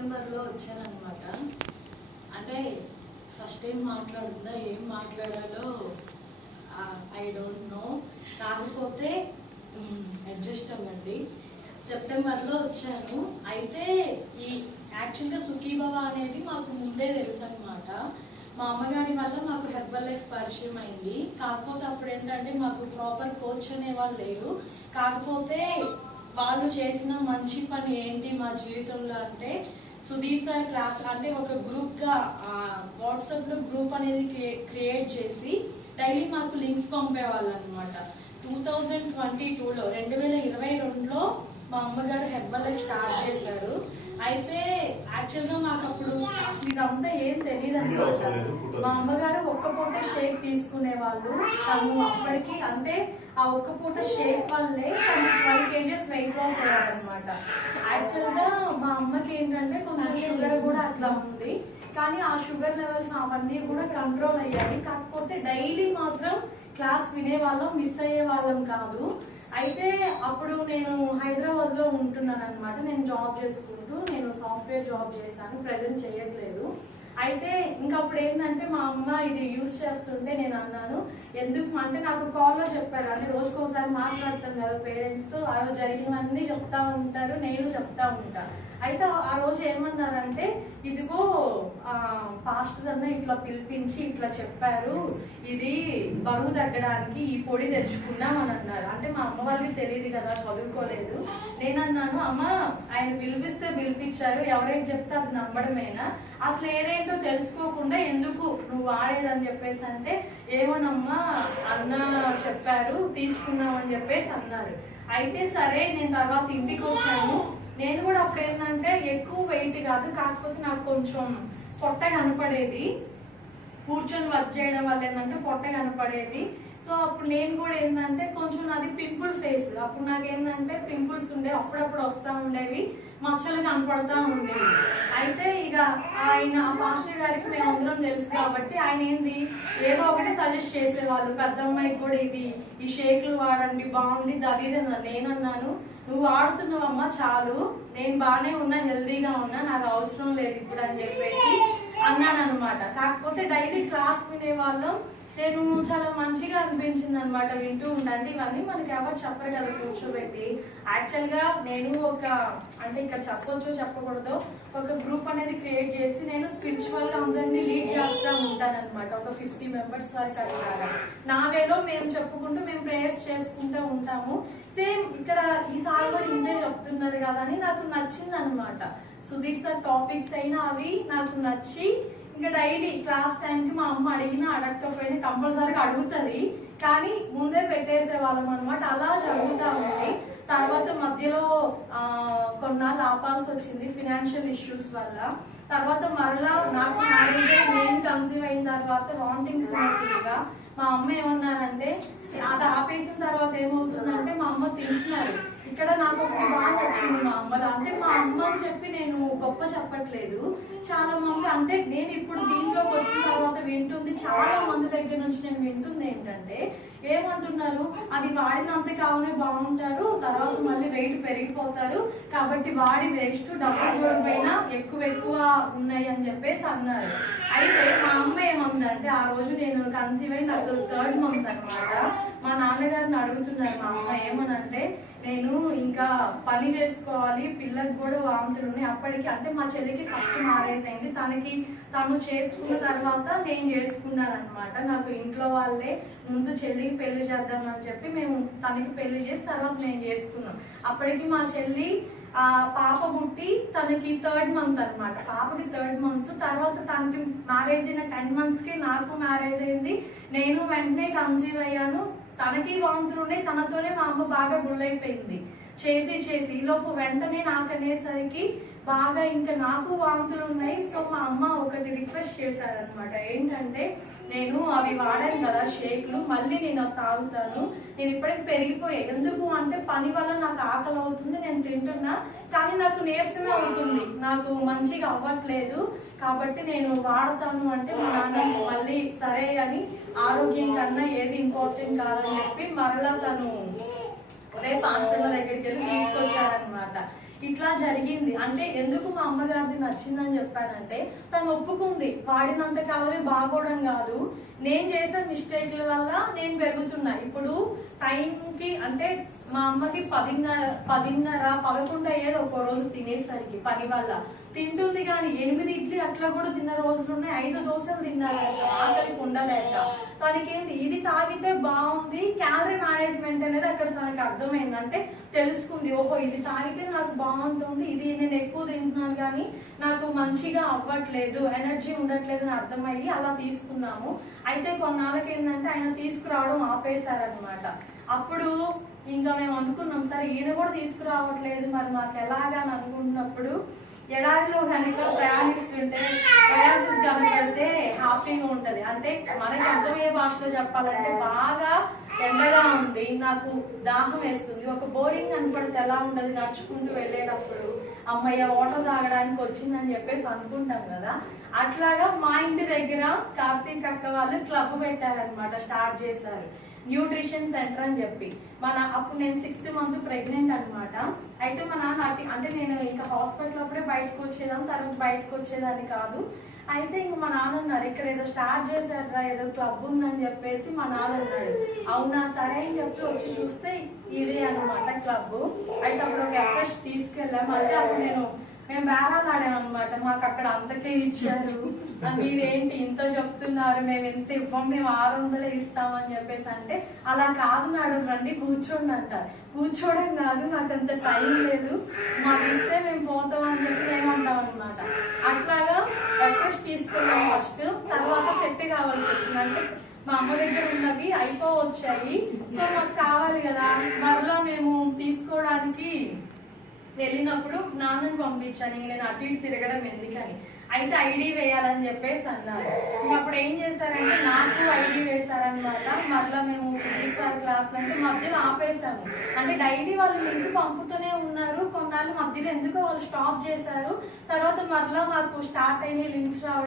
సెప్టెంబర్లో వచ్చానమాట. అంటే first time మాట్లాడుతుందా, ఏం మాట్లాడాలో ఐ డోంట్ నో. కాకపోతే అడ్జస్ట్ అవ్వండి. సెప్టెంబర్లో వచ్చాను. అయితే ఈ యాక్చువల్గా సుఖీభవ అనేది మాకు ముందే తెలుసు అనమాట. మా అమ్మగారి వల్ల మాకు హెర్బల్ లైఫ్ పరిచయం అయింది. కాకపోతే అప్పుడు ఏంటంటే మాకు ప్రాపర్ కోచ్ అనేవాళ్ళు లేరు. కాకపోతే వాళ్ళు చేసిన మంచి పని ఏంటి మా జీవితంలో అంటే, సుధీర్ సార్ క్లాస్ అంటే ఒక గ్రూప్గా వాట్సాప్లో గ్రూప్ అనేది క్రియేట్ చేసి డైలీ మాకు లింక్స్ పంపేవాళ్ళు అనమాట. 2022లో 2022లో మా అమ్మగారు హెర్బల్ లైఫ్ స్టార్ట్ చేశారు. అయితే యాక్చువల్గా మాకు అప్పుడు అసలు ఇదంతా ఏం తెలియదు అనమాట. మా అమ్మగారు ఒక్క పూట షేక్ తీసుకునే వాళ్ళు. తను అప్పటికి అంటే ఆ ఒక్క పూట షేక్ వల్లే తను 12 kgs వెయిట్ లాస్ అయ్యారనమాట. యాక్చువల్గా మా అమ్మకి ఏంటంటే కొంచెం షుగర్ కూడా అట్లా ఉంది. కానీ ఆ షుగర్ లెవెల్స్ అవన్నీ కూడా కంట్రోల్ అయ్యాయి. కాకపోతే డైలీ మాత్రం క్లాస్ వినేవాళ్ళం, మిస్ అయ్యే వాళ్ళం కాదు. అయితే అప్పుడు నేను హైదరాబాద్లో ఉంటున్నాను అనమాట. నేను జాబ్ చేసుకుంటూ నేను సాఫ్ట్వేర్ జాబ్ చేశాను, ప్రెజెంట్ చేయట్లేదు. అయితే ఇంకా అప్పుడు ఏంటంటే మా అమ్మ ఇది యూజ్ చేస్తుంటే నేను అన్నాను, ఎందుకు అంటే నాకు కాల్లో చెప్పారు. అంటే రోజుకోసారి మాట్లాడతాను కదా పేరెంట్స్తో, ఆ రోజు జరిగినవన్నీ చెప్తా ఉంటారు, నేను చెప్తా ఉంటాను. అయితే ఆ రోజు ఏమన్నారంటే, ఇదిగో పాస్టర్ అన్న ఇట్లా పిలిపించి ఇట్లా చెప్పారు, ఇది బరువు తగ్గడానికి ఈ పొడి తెచ్చుకున్నాం అని అన్నారు. అంటే మా అమ్మ వాళ్ళకి తెలియదు కదా, చదువుకోలేదు. నేనన్నాను, అమ్మ ఆయన పిలిపించారు, ఎవరైనా చెప్తే అది నమ్మడమేనా, అసలు ఏదేంటో తెలుసుకోకుండా ఎందుకు నువ్వు వాడేదని చెప్పేసి అంటే, ఏమోనమ్మా అన్న చెప్పారు తీసుకున్నామని చెప్పేసి అన్నారు. అయితే సరే నేను తర్వాత ఇంటికి వచ్చాను. నేను కూడా అప్పుడు ఏంటంటే ఎక్కువ వెయిట్ కాదు, కాకపోతే నాకు కొంచెం పొట్ట కనపడేది. కూర్చొని వర్క్ చేయడం వల్ల ఏంటంటే పొట్ట కనపడేది. సో అప్పుడు నేను కూడా ఏంటంటే కొంచెం నాది పింపుల్ ఫేస్. అప్పుడు నాకు ఏంటంటే పింపుల్స్ ఉండేవి, అప్పుడప్పుడు వస్తూ ఉండేవి, మచ్చలు కనపడతా ఉండేవి. అయితే ఇక ఆయన పాస్టర్ గారికి మేము అందరం తెలుసు కాబట్టి ఆయన ఏంది ఏదో ఒకటి సజెస్ట్ చేసేవాళ్ళు. పెద్ద అమ్మాయికి కూడా ఇది ఈ షేక్లు వాడండి బాగుంది అది ఇది. నేనన్నాను, నువ్వు వాడుతున్నావమ్మా చాలు, నేను బాగానే ఉన్నా, హెల్దీగా ఉన్నా, నాకు అవసరం లేదు ఇప్పుడు అని చెప్పేసి అన్నాను అనమాట. కాకపోతే డైలీ క్లాస్ వినేవాళ్ళం. నేను చాలా మంచిగా అనిపించింది అనమాట వింటూ ఉంటాను. ఇవన్నీ మనకి ఎవరు చెప్పరు కదా కూర్చోబెట్టి. యాక్చువల్గా నేను ఒక అంటే ఇక్కడ చెప్పొచ్చు చెప్పకూడదు ఒక గ్రూప్ అనేది క్రియేట్ చేసి నేను స్పిరిచువల్గా అందరినీ లీడ్ చేస్తూ ఉంటాను అనమాట. ఒక 50 members వరకు అడిగారు. నా వేలో మేము చెప్పుకుంటూ మేము ప్రేయర్స్ చేసుకుంటూ ఉంటాము. సేమ్ ఇక్కడ ఈసారి కూడా ఇంతే చెప్తున్నారు కదా అని నాకు నచ్చింది అనమాట. సుధీర్ సార్ టాపిక్స్ అయినా అవి నాకు నచ్చి ఇంకా డైలీ క్లాస్ టైంకి మా అమ్మ అడిగినా అడగకపోయినా కంపల్సరీగా అడుగుతుంది, కానీ ముందే పెట్టేసే వాళ్ళం అనమాట. అలా జరుగుతూ ఉంది. తర్వాత మధ్యలో కొన్నాళ్ళు ఆపాల్సి వచ్చింది ఫినాన్షియల్ ఇష్యూస్ వల్ల. తర్వాత మరలా నాకు మ్యారేజ్ నేను కన్సీవ్ అయిన తర్వాత వామిటింగ్స్ ఉన్నట్టుగా మా అమ్మ ఏమన్నారంటే, అది ఆపేసిన తర్వాత ఏమవుతుందంటే మా అమ్మ తింటున్నారు. ఇక్కడ నాకు ఒక బాగా వచ్చింది మా అమ్మలో. అంటే మా అమ్మ అని చెప్పి నేను గొప్ప చెప్పట్లేదు. చాలా మంది అంటే నేను ఇప్పుడు దీంట్లోకి వచ్చిన తర్వాత వింటుంది, చాలా మంది దగ్గర నుంచి నేను వింటుంది ఏంటంటే ఏమంటున్నారు, అది వాడినంత కావనే బాగుంటారు, తర్వాత మళ్ళీ వెయిట్ పెరిగిపోతారు, కాబట్టి వాడి వేస్ట్, డబ్బులు కూడా పైన ఎక్కువ ఉన్నాయి అని చెప్పేసి అన్నారు. అయితే మా అమ్మ ఏమందంటే, ఆ రోజు నేను కన్సీవ్ అయి నాకు 3rd month అనమాట. మా నాన్నగారిని అడుగుతున్నారు మా అమ్మ ఏమనంటే, నేను ఇంకా పని చేసుకోవాలి, పిల్లలకు కూడా వాంతులు ఉన్నాయి. అప్పటికి అంటే మా చెల్లికి ఫస్ట్ మ్యారేజ్ అయింది, తను చేసుకున్న తర్వాత నేను చేసుకున్నాను అనమాట. నాకు ఇంట్లో వాళ్ళే ముందు చెల్లికి పెళ్లి చేద్దామని చెప్పి మేము తనకి పెళ్లి చేసి తర్వాత నేను చేసుకున్నాం. అప్పటికి మా చెల్లి పాప పుట్టి తనకి 3rd month అనమాట. పాపకి 3rd month. తర్వాత తనకి మ్యారేజ్ అయిన 10 monthsకి నాకు మ్యారేజ్ అయింది. నేను వెంటనే కన్సీవ్ అయ్యాను. తనకి వాంతులు ఉన్నాయి, తనతోనే మా అమ్మ బాగా గుళ్ళైపోయింది చేసి ఈలోపు వెంటనే నాకు అనేసరికి బాగా ఇంకా నాకు వాంతులు ఉన్నాయి. సో మా అమ్మ ఒకటి రిక్వెస్ట్ చేశారనమాట, ఏంటంటే నేను అవి వాడాను కదా షేక్లు, మళ్ళీ నేను అవి తాగుతాను, నేను ఇప్పటికి పెరిగిపోయాయి. ఎందుకు అంటే పని వల్ల నాకు ఆకలి అవుతుంది, నేను తింటున్నా, కానీ నాకు నీరసమే అవుతుంది, నాకు మంచిగా అవ్వట్లేదు, కాబట్టి నేను వాడతాను అంటే మా నాన్న మళ్ళీ సరే అని ఆరోగ్యం కన్నా ఏది ఇంపార్టెంట్ కాదని చెప్పి మరలా తను ఒరే పాస్టర్ల దగ్గరికి వెళ్ళి తీసుకొచ్చారనమాట. ఇట్లా జరిగింది అంటే ఎందుకు మా అమ్మగారిది నచ్చిందని చెప్పానంటే తను ఒప్పుకుంది వాడినంత కాలమే బాగోవడం కాదు, నేను చేసే మిస్టేక్ల వల్ల నేను పెరుగుతున్నా. ఇప్పుడు టైంకి అంటే మా అమ్మకి 10:30 అయ్యేది ఒక్కో రోజు తినేసరికి పని వల్ల. తింటుంది కానీ 8 ఇడ్లీ అట్లా కూడా తిన్న రోజులు ఉన్నాయి, 5 దోశలు తిన్నారు ఆకలికి ఉండలేక. తనకేంటి ఇది తాగితే బాగుంది, క్యాలరీ మేనేజ్మెంట్ అనేది అక్కడ తనకి అర్థమైంది. అంటే తెలుసుకుంది, ఓహో ఇది తాగితే నాకు బాగుంటుంది, ఇది నేను ఎక్కువ తింటున్నాను కానీ నాకు మంచిగా అవ్వట్లేదు, ఎనర్జీ ఉండట్లేదు అని అర్థమయ్యి అలా తీసుకున్నాము. అయితే కొన్నాళ్ళకి ఏంటంటే ఆయన తీసుకురావడం ఆపేశారనమాట. అప్పుడు ఇంకా మేము అనుకున్నాం సరే ఈయన కూడా తీసుకురావట్లేదు మరి మాకు ఎలాగా అని అనుకుంటున్నప్పుడు ఎడారిలో కనుక ప్రయాణిస్తుంటే ప్రయాసిస్ కనపడితే హ్యాపీగా ఉంటది. అంటే మనకి అర్థమయ్యే భాషలో చెప్పాలంటే బాగా ఎండగా ఉంది, నాకు దాహం వేస్తుంది, ఒక బోరింగ్ కనపడితే ఎలా ఉండదు, నడుచుకుంటూ వెళ్ళేటప్పుడు అమ్మయ్య వాటర్ తాగడానికి వచ్చిందని చెప్పేసి అనుకుంటాం కదా. అట్లాగా మా ఇంటి దగ్గర కార్తీక్ అక్క వాళ్ళు క్లబ్ పెట్టారనమాట, స్టార్ట్ చేశారు న్యూట్రిషన్ సెంటర్ అని చెప్పి. అప్పుడు నేను 6th month ప్రెగ్నెంట్ అనమాట. అయితే మా నాన్న అంటే నేను ఇంకా హాస్పిటల్ అప్పుడే బయటకు వచ్చేదాన్ని, తర్వాత బయటకు వచ్చేదాన్ని కాదు. అయితే ఇంక మా నాన్న అన్నారు ఇక్కడ ఏదో స్టార్ట్ చేశారా, ఏదో క్లబ్ ఉందని చెప్పేసి మా నాన్న అన్నాడు. అవునా సరే అని చెప్పి వచ్చి చూస్తే ఇదే అనమాట క్లబ్. అయితే అప్పుడు ఒక ఎఫ్రెష్ తీసుకెళ్ళాము. అంటే అప్పుడు మేము బేరాలు ఆడామన్నమాట, మాకు అక్కడ అంతకే ఇచ్చారు, మీరేంటి ఇంత చెప్తున్నారు, మేము ఎంత ఇవ్వం, మేము 600 ఇస్తామని చెప్పేసి. అంటే అలా కాదు మేడం రండి కూర్చోండి అంటారు. కూర్చోవడం కాదు, నాకు అంత టైం లేదు, మాకు ఇస్తే మేము పోతాం అని చెప్పి ఏమంటాం అనమాట. అట్లాగా ఎఫ్రెష్ తీసుకున్నాం ఫస్ట్, తర్వాత సెట్ కావాల్సి వచ్చింది. అంటే మా అమ్మ దగ్గర ఉన్నవి అయిపోవచ్చాయి, సో మాకు కావాలి కదా. మరలా మేము తీసుకోవడానికి వెళ్ళినప్పుడు నాన్నని పంపించాను, ఇంక నేను అటు ఇటు తిరగడం ఎందుకని. అయితే ఐడి వేయాలని చెప్పేసి అన్నారు. అప్పుడు ఏం చేశారంటే నాకు ఐడి వేశారనమాట. మరలా మేము సుధీర్ సార్ క్లాస్ అంటే మధ్యలో ఆపేసాము. అంటే డైలీ వాళ్ళు లింక్ పంపుతూనే ఉన్నారు, కొన్నాళ్ళు మధ్యలో ఎందుకో వాళ్ళు స్టాప్ చేశారు. తర్వాత మరలా మాకు స్టార్ట్ అయిన లింక్స్ రావడం